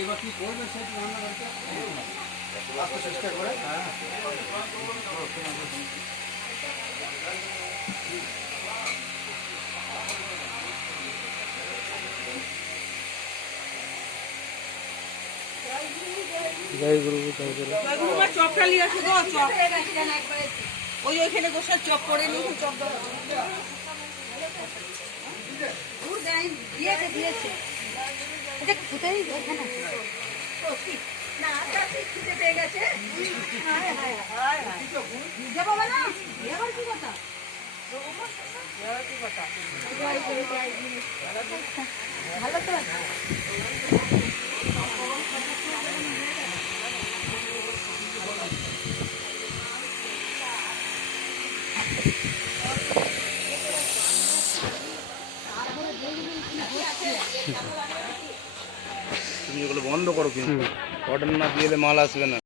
এবার কি করবে সেটা রান্না করতে আসতে চেষ্টা করে। জয় গুরু জয় গুরু। চপটা নিয়ে আসো গো, চপ ওইখানে বসে চপ করে নিয়ে চপ দিয়েছে দিয়েছে এটা কোথায় ওখানে না খিদে পেয়ে গেছে। বাবা না এবার কি কথা ভালো তো তুমি এগুলো বন্ধ করো, কিন্তু অর্ডার না দিয়ে মাল আসবে না।